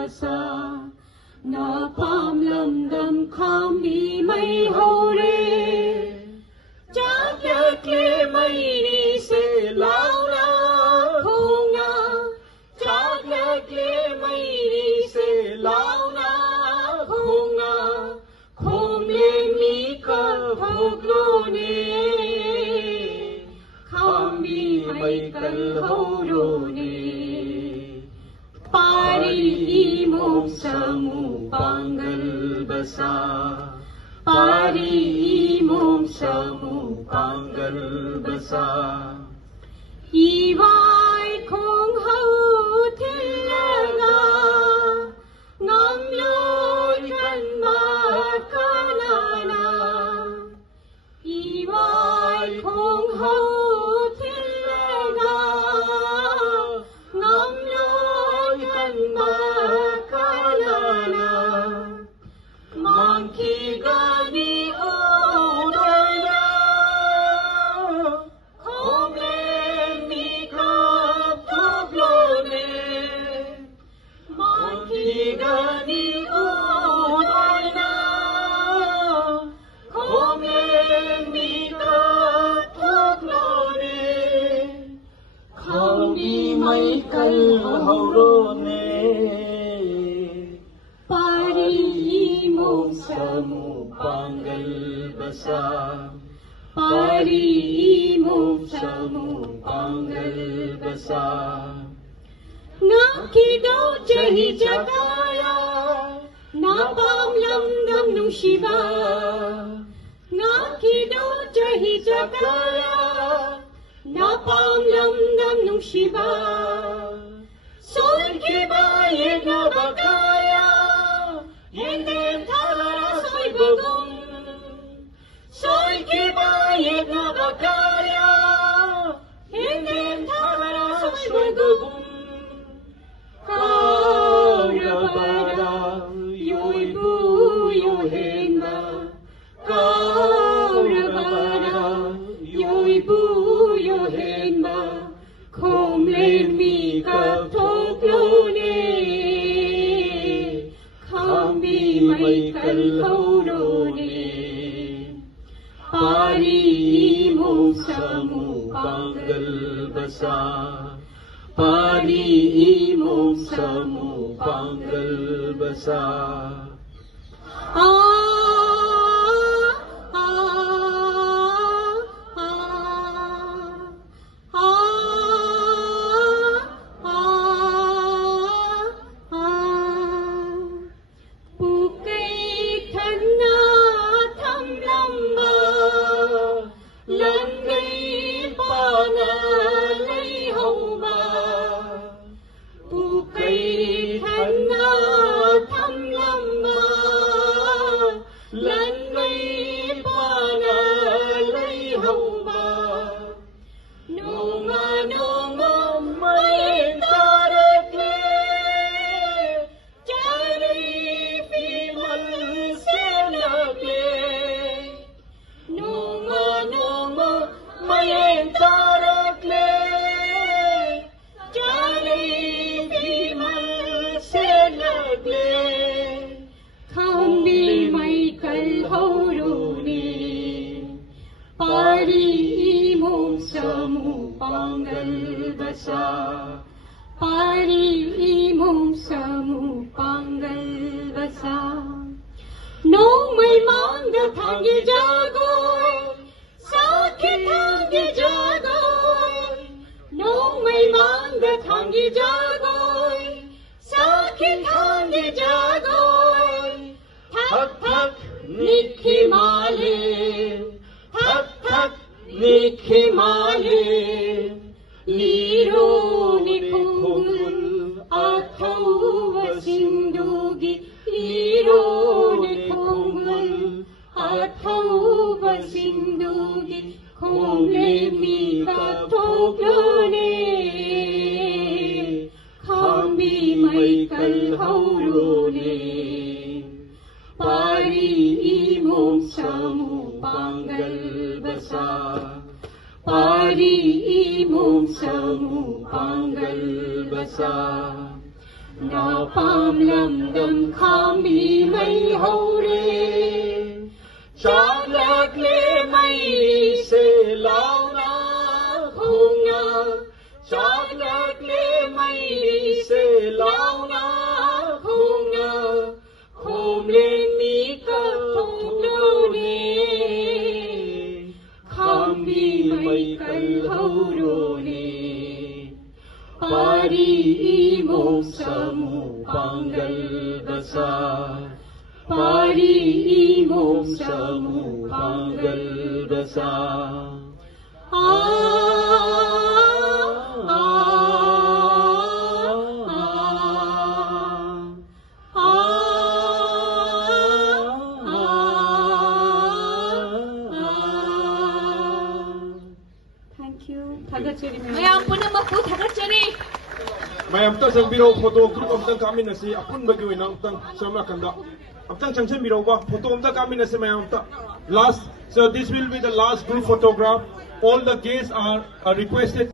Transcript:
basa na pam lam dam kham bi mai hore chắc le mai đi se lao na khong na chắc le mai đi se lao na khong na khom le mi ka phok lo ne kham bi mai kal ho ro ne pari imom samu pangal basa pari imom samu pangal basa iwai khong hau thilaga ngam loi kan ma kanana iwai khong hau thilaga ngam loi kan ma kanana mang ki gani o doina khom le mi ka phok lo ne mang ki gani o doina khom le mi ka phok lo ne khom bi mai kal ho ro ne pari imom samu pangal basa pari imom samu pangal basa ngaki do jahi jagaya na pam lam dam nung shiva ngaki do jahi jagaya na pam lam dam nung shiva sol ki ba ye na bakaya yendem thara soy bagum soy ki ba ye na bakaya yendem thara soy bagum kaurabara yoi bu yo henba kaurabara yoi bu yo henba khom len mi ka thok lo ne kham bi mai kal ho ro ne pari imom samu pangal basa pari imom samu pangal basa pari imom samu pangal basa pari imom samu pangal basa Na pam lam dam khami mai hore Chak le mai se lao na khunga Chak le mai se lao na khunga Khom lên mi ka thong do ne Kham bi mai kal ho ro ne Pari imong samu panggal basa Pari imong samu panggal basa Thank you. Thagachari ma'am. Mayam punama po thagachari. Mayam ta sang biro photo group of tang kami na si apun bagi wina tang sama kanda. Aptang changchen biro ba photo umta kami na si mayam ta. Last, so this will be the last group photograph. All the guests are requested.